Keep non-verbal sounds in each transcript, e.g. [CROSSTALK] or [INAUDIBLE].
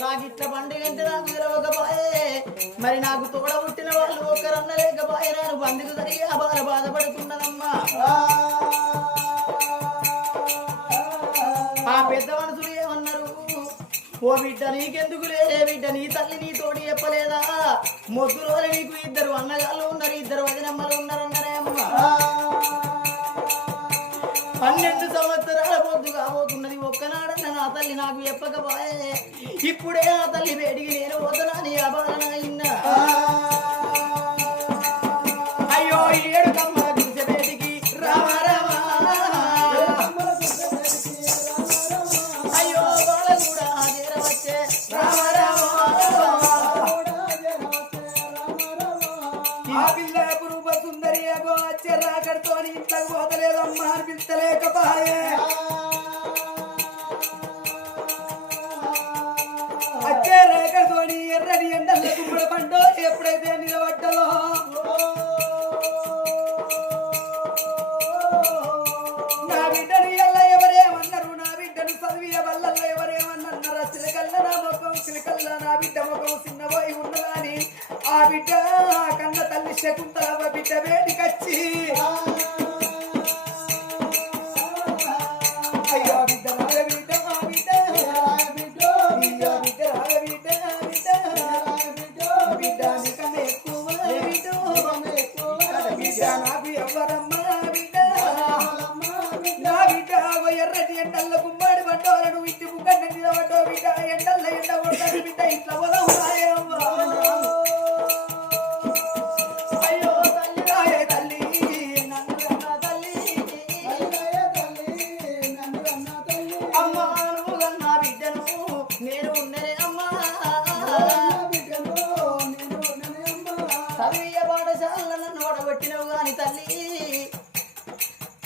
రాగిట్ల పండుగ అంటే నాకు తెలవకపాయే మరి నాకు తోడ పుట్టిన వాళ్ళు ఒక్కరన్న లేకపాయే నేను బంధుకు సరిగా బాధ బాధపడుతున్నానమ్మా. ఆ పెద్ద మనుషులు ఏమన్నారు? ఓ బిడ్డ నీకెందుకు లేదే బిడ్డ నీ తల్లి నీ తోడి చెప్పలేదా? మొద్దులో నీకు ఇద్దరు అన్నగాళ్ళు ఉన్నారు ఇద్దరు వదినమ్మలు ఉన్నారన్నారే అమ్మ. పన్నెండు సంవత్సరాల తల్లి నాకు చెప్పకపోయే. ఇప్పుడే ఆ తల్లి వేడికి నేను పోతున్నా నీ అబాలన అయ్యో ఏడు కమ్మల గుడిసె రామ రామ. అయ్యో బాల కూడా చేరవచ్చే రామ రామ. ఆ పిల్ల రూప సుందరి అగో వచ్చే రాకడితో ఇంట్లోకి పోతలేదమ్మా అనిపించలేకపోయే నిలబడ్డో ఎప్పుడైతే నిలబడ్డలో నా బిడ్డని ఎల్ల ఎవరేమన్నారు? నా బిడ్డను చదివియ వల్ల ఎవరేమన్నారు చిలకల్ల నా ముఖం చిలకల్ల నా బిడ్డ ముఖం చిన్నబోయి ఉన్నదాని. ఆ బిడ్డ కన్న తల్లి శకుంతల బిడ్డ వేడికచ్చి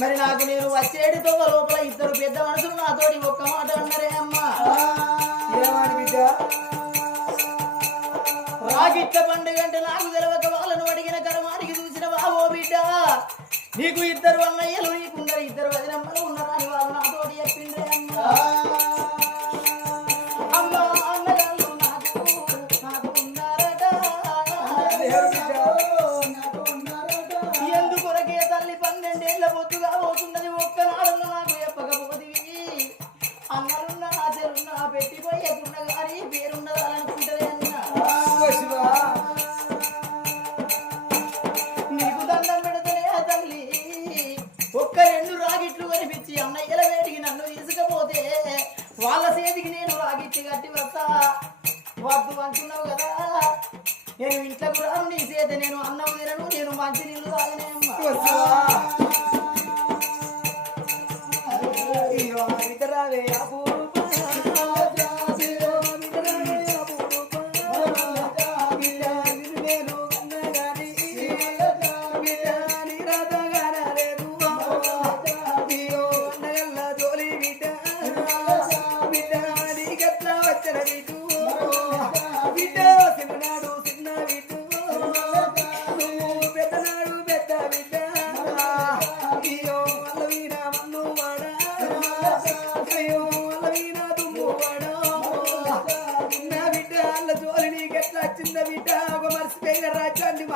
మరి నాకు నేను వచ్చేటి తోవ లోపల ఇద్దరు పెద్ద మనుషులు నాతోటి ఒక్క మాట అన్నరే అమ్మా. రాగిట్ల పండుగ అంటే నాకు తెలవక వాళ్ళను అడిగిన కరమానికి చూసిన బాబో బిడ్డ. నీకు ఇద్దరు అన్నయ్యలు నీకున్నారు ఇద్దరు వదినమ్మలు ఉన్నారా అని వాళ్ళు నాతోటి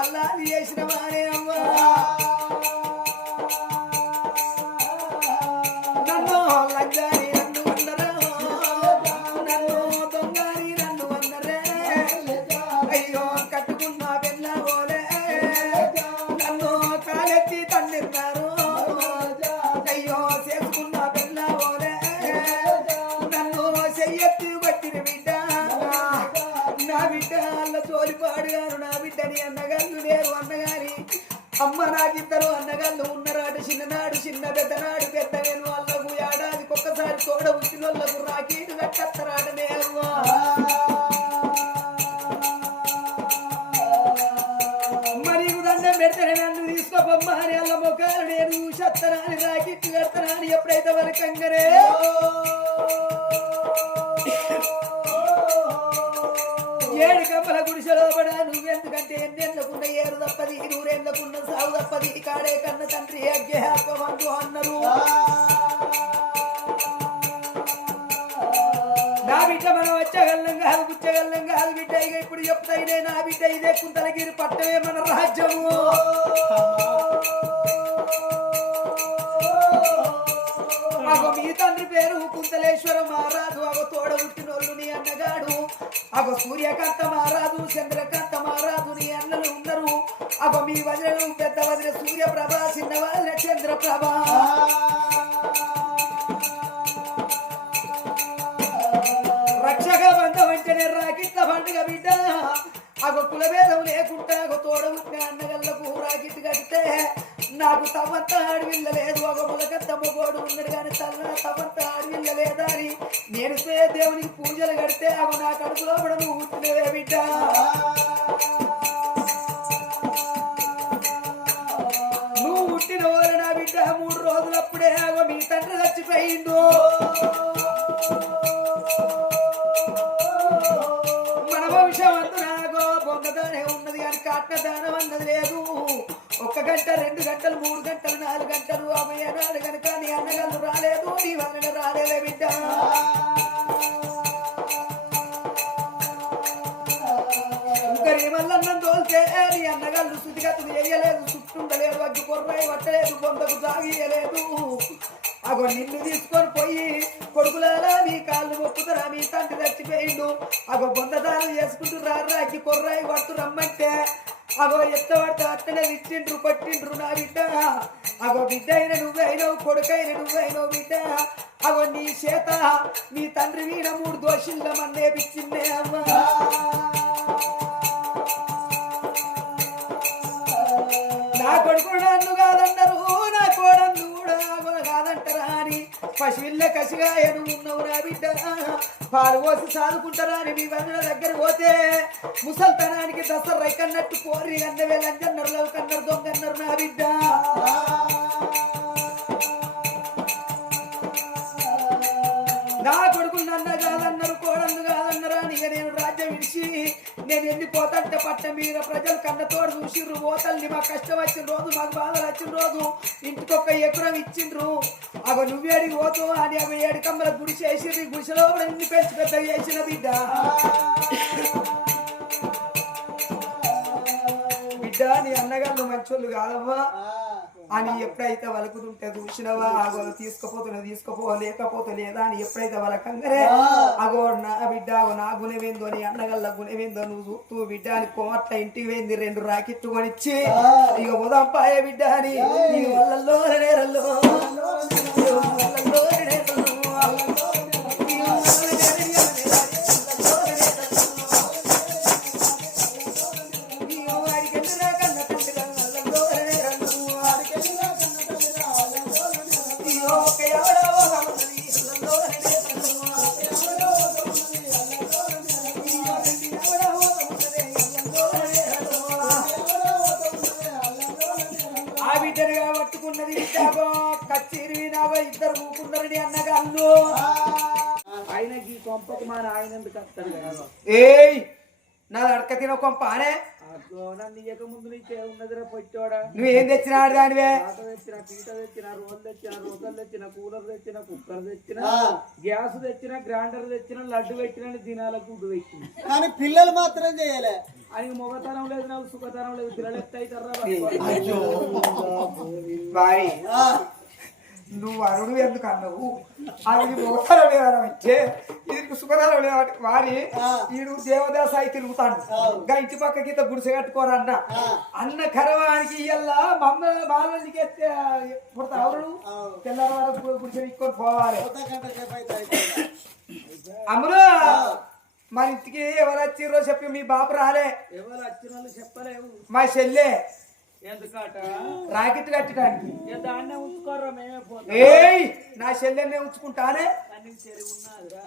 మళ్ళా అది చేసిన వానే అమ్మ నాకిద్దరు అన్నగాళ్ళు ఉన్నరాడు చిన్ననాడు చిన్న పెద్దనాడు పెద్ద నేను వాళ్ళకు ఏడాదికి ఒక్కసారి తోడ ఉచ్చినోళ్ళకు రాకీడు కట్టత్తరాడనే అమ్మా మరి దండం పెడతానే నన్ను తీసుకోపమ్మా అని అల్ల మొక్కలు నేను చెత్తనాని రాకిట్టు కడతానని ఎప్పుడైతే వరకంగరే నూరేళ్ళకున్న సాగు తప్పది కాడే కన్న తండ్రి అగ్గే అప్పమందు అన్నారు నా బిడ్డ మనం బొచ్చగల్లం కాదు బుచ్చగల్లం కాదు బిడ్డ. ఇక ఇప్పుడు చెప్తాయినే నా బిడ్డ ఇదే కుంతలగిరి పట్టమే మన రాజ్యము. అగో మీ తండ్రి పేరు కుంతలేశ్వర మహారాజు అగో తోడ పుట్టినోళ్ళు నీ అన్నగాడు. అగో సూర్యకాంత మహారాజు చంద్రకాంత మహారాజు నీ అన్నలు. ఉన్నారు అగో మీ వజ్రం పెద్ద వజ్ర సూర్యప్రభ చిన్న వజ్ర చంద్రప్రభ. రక్షక బంధం అంటేనే రాకిట్ల పండుగ బిడ్డ. అగో కులభేదం లేకుండా అగో తోడబుట్టిన అన్నగల్లకు రాకిట్ కడితే నాకు తమంత ఆడవిల్ల లేదు ఒక మొలకత్త తమ్మగోడు ఉన్నాడు కానీ తల్ల తమంత ఆడవిల్ల లేదా అని. నేను దేవునికి పూజలు కడితే అవి నా కడుపులో కూడా నువ్వు పుట్టినవే బిడ్డ. రోజులప్పుడే మీ తండ్రి చచ్చిపోయిండు. మన భవిష్యం అందునాగో బొమ్మదానే ఉన్నది కానీ కాట్న అన్నది లేదు. ఒక్క గంట రెండు గంటలు మూడు గంటలు నాలుగు గంటలు అమ్మాయి అన్నాడు కనుక నీ అన్నగారు రాలేదు నీ వల్ల రాలేదే బిడ్డ. నీ అన్నగాళ్ళు స్థితిగతులు చేయలేదు చుట్టుండలేదు అగ్గి కొర్రై పట్టలేదు బొందకు సాగియలేదు అగో నిన్ను తీసుకొని పోయి కొడుకులారా మీ కాళ్ళు మొక్కుతురా మీ తండ్రి చచ్చిపోయిండు. అగో బొందదానం చేసుకుంటూ అగ్గి కొర్రాయి పట్టు రమ్మంటే అగో ఎత్త పడితే అట్టనే ఇచ్చిండ్రు పట్టిండ్రు నా బిడ్డ. అగో బిడ్డ అయిన నువ్వైనవు కొడుకైన నువ్వైనవు బిడ్డ. అగో నీ చేత నీ తండ్రి వీణ మూడు దోషుల మన్నే పిచ్చిందే అమ్మా. నా కొడుకు నన్ను కాదన్నారు నా కోడన్ను కూడా కాదంటారా అని. పశువుల్ల కసిగా ఎను ఉన్నావు నా బిడ్డ. పాలు పోసి సాదుకుంటారా అని మీ వందల దగ్గర పోతే ముసల్తనానికి దసరా రైకన్నట్టు కోరి అన్నవే లంజన్నారు లవకన్నారు దొంగన్నారు నా బిడ్డ. నా కొడుకులు నన్న కాదన్నారు కోడందుగా నేను వెళ్ళిపోతాంటే పట్ట మీద ప్రజలు కన్నతోడు చూసిర్రు. పోతల్ని మా కష్టం వచ్చిన రోజు మాకు బాధలు వచ్చిన రోజు ఇంటికి ఒక ఎకరం ఇచ్చిండ్రు. అగో నువ్వేడికి పోతూ అని అవి ఏడు కమ్మల గుడి చేసి గుడిసెలో ఇన్ని పెంచి పెద్ద చేసిన బిడ్డ. [LAUGHS] బిడ్డ నీ అన్నగాళ్ళు మంచోళ్ళు కాదమ్మా. అని ఎప్పుడైతే వలుకుతుంటే చూసినవా అగో తీసుకుపోతున్నా తీసుకుపో లేకపోతే లేదా అని ఎప్పుడైతే వలకంగరే అగో నా బిడ్డ అగో నా గుణమేందో నీ అన్నగల్ల గుణమేందో నువ్వు చూస్తూ బిడ్డ అని కోట్ల ఇంటికి పోయింది రెండు రాకెట్లు కొనిచ్చి ఇక ఉదంపాయే బిడ్డ అని నీ వల్లల్లో నేరల్లో. కొంపకు మా ఆయన ఎందుకు వస్తాడు కదా? ఏయ్! నా అడక తిన కొంప అనే అట్లో నన్ను ఇయ్యక ముందు నీకే ఉన్నదిరా నువ్వేం తెచ్చినాడు దానివే? పాట తెచ్చిన పీట తెచ్చిన రోల్ తెచ్చిన రోకలు తెచ్చిన కూలర్ తెచ్చిన కుక్కర్ తెచ్చిన గ్యాస్ తెచ్చిన గ్రైండర్ తెచ్చిన లడ్డు పెట్టిన దినాల గుడ్డు పెట్టిన కానీ పిల్లలు మాత్రం చేయలే. ఆయనకి మొగతనం లేదు నాకు సుఖతనం లేదు పిల్లలు ఎత్త అయ్యో. నువ్వు అరుడు ఎందుకు అన్నావు? అది మోసాలు లేదనం ఇచ్చే ఇది సుఖదాలు లేవటి వారి ఈడు దేవదాస అయి తిరుగుతాడు. ఇంకా ఇంటి పక్క గీత గుడిసె కట్టుకోరన్న అన్న. కరవానికి ఇయ్యల్లా మమ్మ బాలకి పుడతా అవును తెల్లవారు గుడిసె ఇక్కొని పోవాలి. అమ్ములు! మన ఇంటికి ఎవరు వచ్చిర్రో చెప్పి మీ బాబు రాలే. ఎవరు వాళ్ళు చెప్పలేవు. మా చెల్లె. ఎందుకట? రాకెట్ కట్టడానికి. దాన్నే ఉంచుకోరా మేమే పోతాం ఏయ్ నా చెల్లెల్నే ఉంచుకుంటానే? కానీ చెరి ఉన్నదిరా.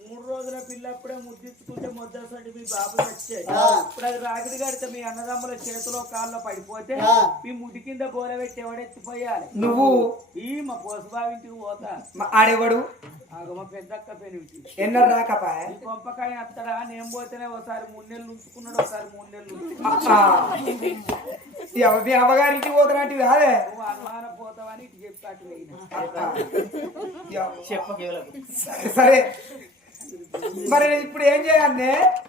మూడు రోజుల పిల్లప్పుడే ముద్దించుకుంటే ముద్దసండి మీ బాబు వచ్చాయి ఇప్పుడు అది రాగిడి కడితే మీ అన్నదమ్ముల చేతిలో కాళ్ళలో పడిపోతే మీ ముడి కింద బోర పెట్టి ఎవడెత్తిపోయాలి నువ్వు. ఈ మా పోసుబావింటికి పోతా. మా ఆడేవాడు? మా పెద్దక్క పెనిమిటి ఎన్న రాకపాయ ఈ కొంపకాయ అత్తడా? నేను పోతేనే ఒకసారి మూడు నెలలు ఉంచుకున్నాడు ఒకసారి మూడు నెలలు. మీ అమ్మగారికి పోతున్నట్టు కాదే? నువ్వు అనుమానం పోతావని ఇటు చెప్పి అటు సరే, సరే. మరి ఇప్పుడు ఏం చేయాలి?